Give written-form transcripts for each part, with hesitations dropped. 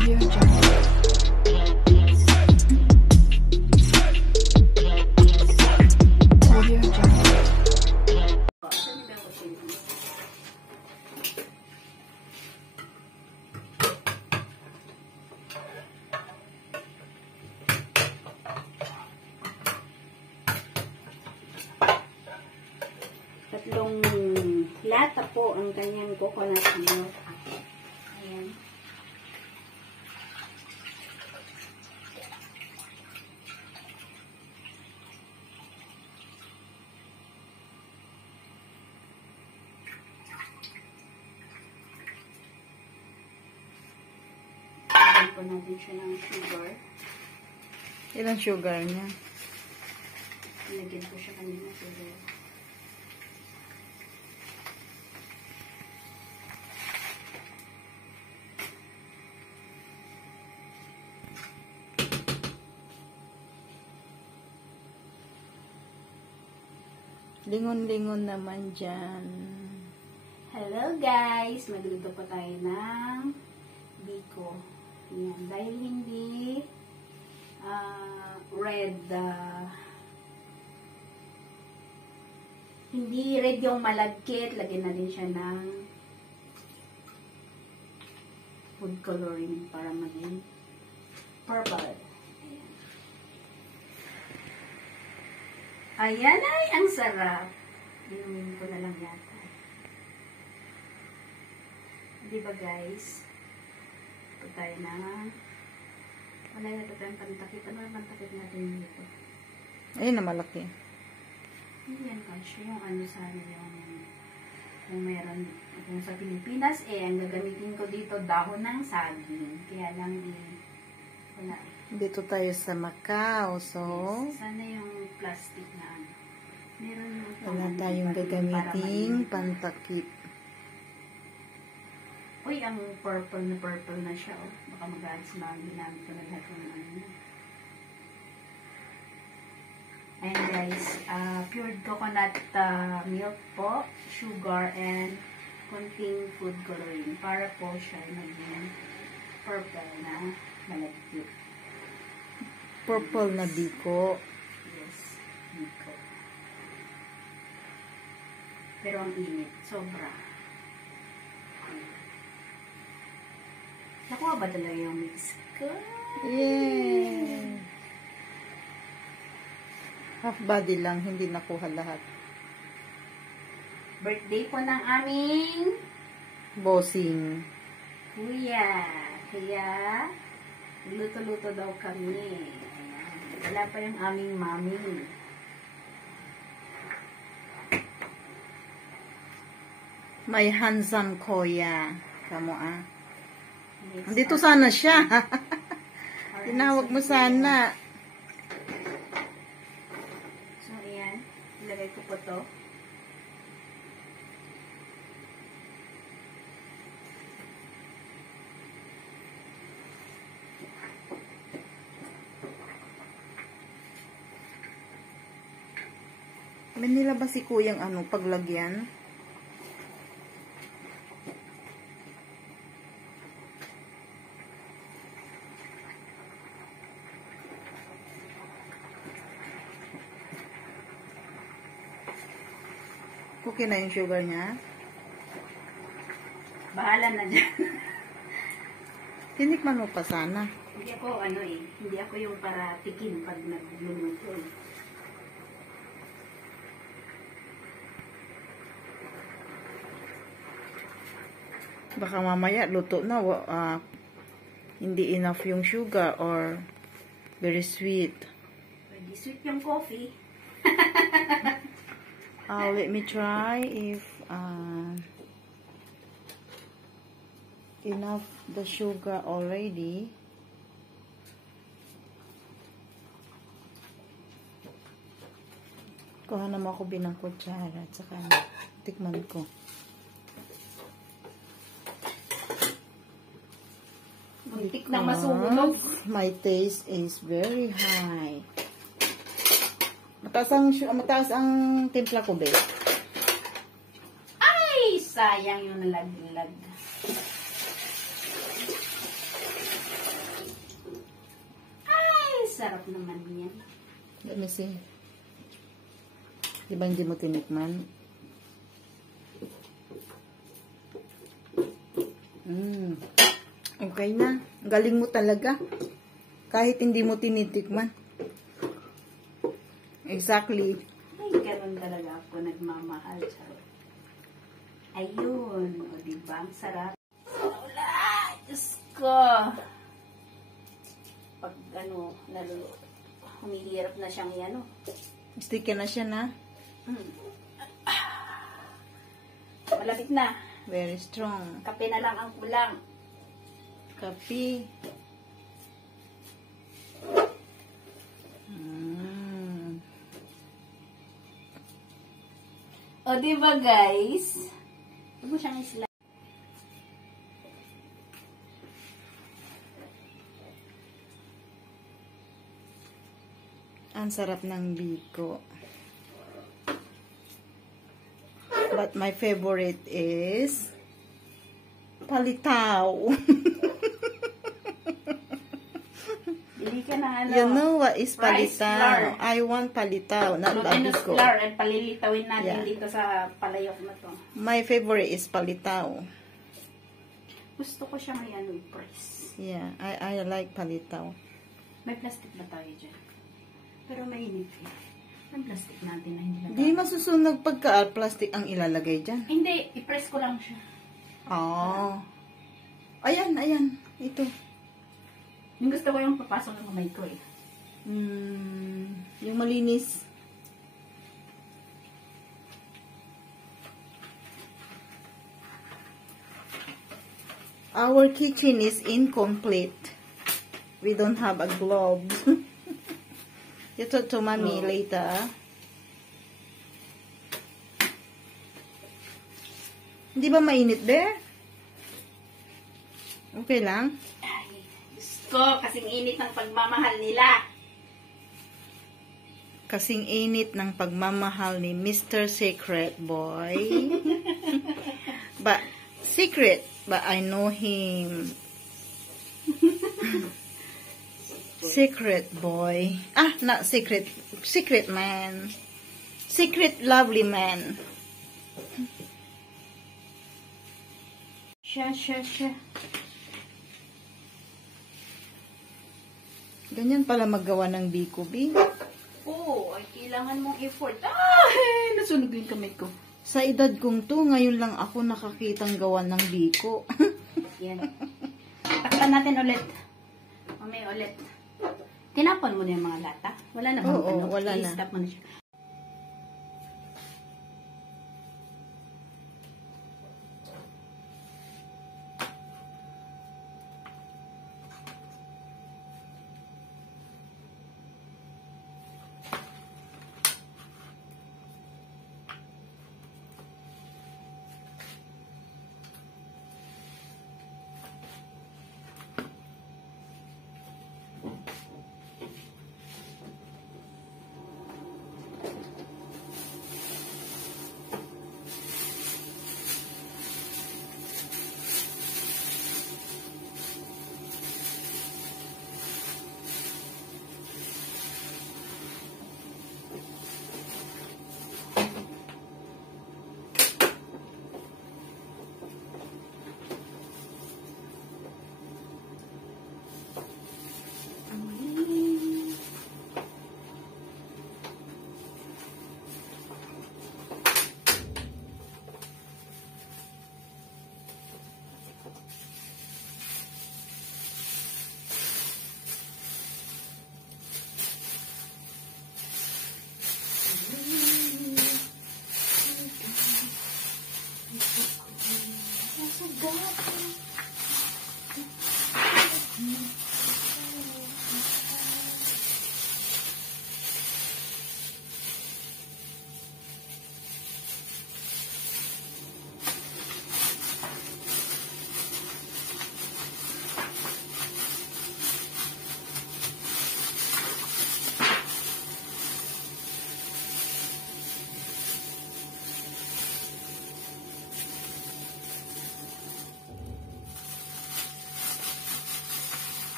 Audio Jungle. Audio Jungle. Tatlong lata po ang kanyang coconut milk. Ayan. Lagyan po natin siya ng sugar. Ilang sugar niya? Lagyan po siya kanina sugar. Lingon-lingon naman dyan. Hello guys! Magluluto po tayo ng biko. Yan. Dahil hindi hindi red yung malagkit, lagyan na din siya ng food coloring para maging purple. Ayan ay, ang sarap. Inumin ko na lang yata. Diba guys? Ito tayo na. Wala na ito tayong pantakit. Ano yung pantakit natin dito? Ayun na malaki. Hindi yan kasi yung ano sana yung kung meron kung sa Pilipinas ang gagamitin ko dito dahon ng saging. Kaya lang wala. Dito tayo sa Macau, so Yes, sana yung plastic na ano. Meron yung wala tayong gagamiting pantakip. Uy, ang purple na siya. Oh. Baka mag-ads na ginamit ko na lahat ng ano. Ayan guys, pure coconut milk po, sugar, and konting food coloring para po siya maging purple na malagkit. Purple na biko. Yes, biko. Pero ang init, sobra. Nakuha ba talaga yung mix ko? Yeah! Half body lang, hindi nakuha lahat. Birthday po ng aming Bossing. kuya. Kaya, luto-luto daw kami. Ayan. Wala pa yung aming mami. May handsome kuya. Kamu Yes, Dito sana siya. Tinawag mo sana. So, ayan. Ilagay ko po to. Manila ba si kuyang ano, paglagyan? Okay na yung sugar niya? Bahala na dyan. Tinikman mo pa sana. Hindi ako, hindi ako yung para tikin pag nagluluto eh. Baka mamaya luto na hindi enough yung sugar or very sweet. Pwede sweet yung coffee. Let me try if enough the sugar already. Kuha naman ako binang kutsara at saka tikman ko. Muntik na masunog. My taste is very high. Mataas ang timpla ko, babe. Ay! Sayang yung nalaglag. Sarap naman yan. Let me see. Di ba hindi mo tinikman? Okay na. Galing mo talaga. Kahit hindi mo tinitikman. Exactly. Ay, ganun talaga ako nagmamahal. Charot. Ayun. O, diba? Ang sarap. Wala! Diyos ko! Pag, humihirap na siyang yan, Sticky na siya na. Malapit na. Very strong. Kape na lang ang kulang. Kape. O, diba guys? Huwag mo siyang isla. Ang sarap ng biko. But my favorite is palitaw. Bili ka na You know what is rice flour. palitaw? I want palitaw, not Glutinous biko. flour at palilitawin natin Yeah. dito sa palayok na to. My favorite is palitaw. Gusto ko siya may press. Yeah, I like palitaw. May plastic ba tayo dyan? Pero mainit eh. Ang plastic natin na hindi na Di masusunog pagka plastic ang ilalagay dyan. Hindi, i-press ko lang siya. Oh. Ayan, ayan. Ito. Yung gusto ko yung papasok ng kamay ko eh. Yung malinis. Our kitchen is incomplete. We don't have a globe. You talk to mommy later. Hindi ba mainit, Bear? Okay lang? Ay, gusto kasing init ng pagmamahal nila. Kasing init ng pagmamahal ni Mr. Secret Boy. But I know him. Secret boy. Ah, not secret. Secret man. Secret lovely man. Siya. Ganyan pala maggawa ng biko, B. Oo, ay kailangan mong effort. Ay, nasunog yung kamay ko. Sa edad kong to, ngayon lang ako nakakitang gawa ng biko. Yan. Takpan natin ulit. Mamaya ulit. Tinapon mo na yung mga lata? Wala na bang Oo, wala na. I-stop mo na siya.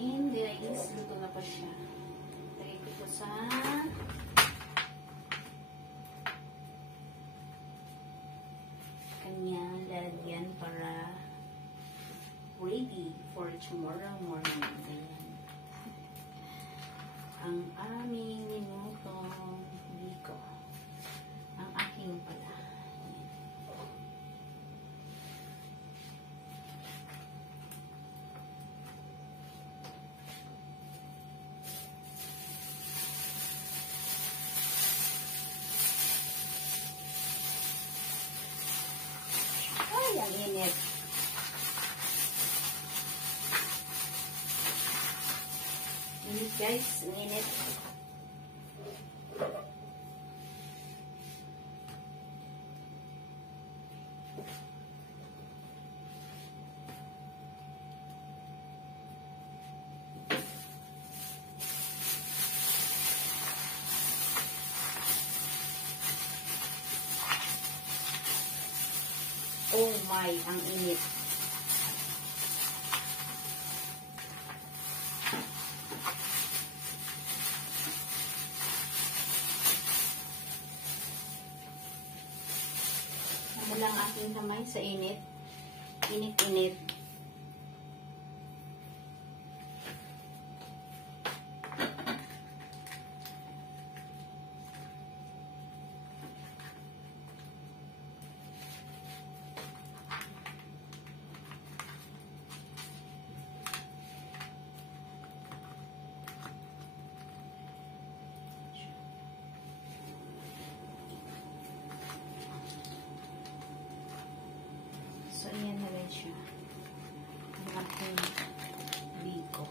And guys, luto na pa siya. Lagay ko ito sa kanyang lalagyan para ready for tomorrow morning. Ayan. Ang aming minutong biko. Ang aking pala. Ay, ang init. Init guys, ang init. Oh my, ang init. Tama lang aking kamay sa init. Init-init. So, ayan na rin siya. Ang aking biko.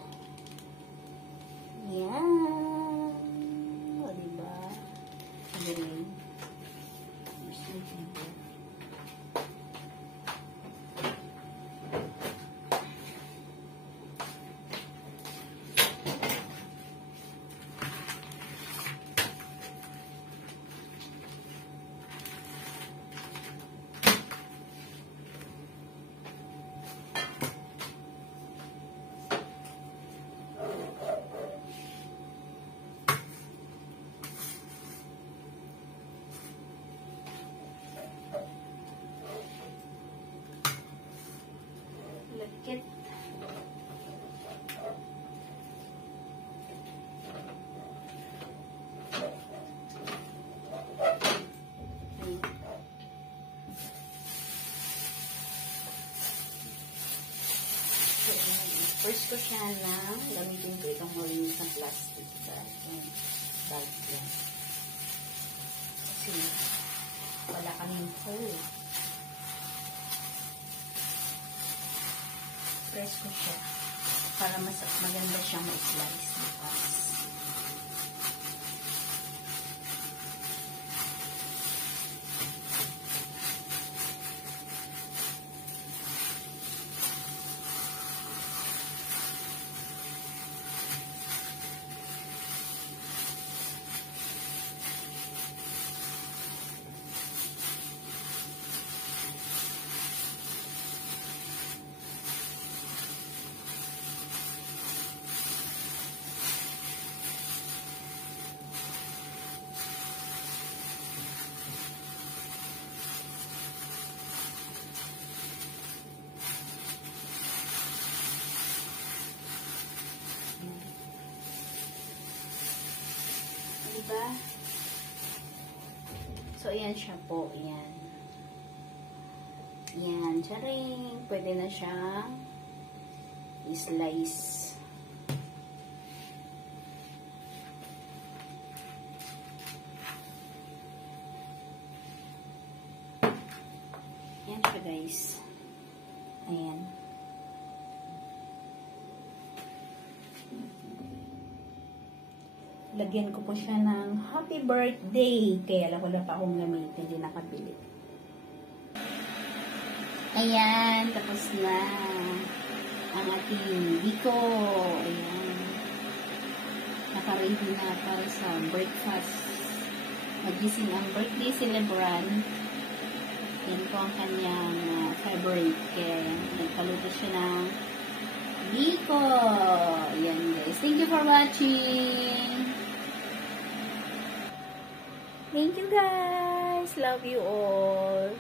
Yan. O, diba? Galing. There's something there. Lagkit. First ko siya na gamitin ko itong malinis ng plastic bag. Bag yan. Kasi wala kaming hole. Press ko siya para mas maganda siyang ma-slice bukas. Diba? So, ayan siya po. Ayan. Ayan. Charing. Pwede na siyang i-slice. Ayan siya, guys. Ayan. Lagyan ko po siya ng happy birthday. Kaya wala pa akong gamitin. Hindi nakabili. Ayan. Tapos na ang ating biko. Ayan. Naka-ready na para sa breakfast. Magising ang birthday celebrant. Yan po ang kanyang favorite. Kaya Nakaluto siya ng biko. Yan guys. Thank you for watching. Thank you guys. Love you all.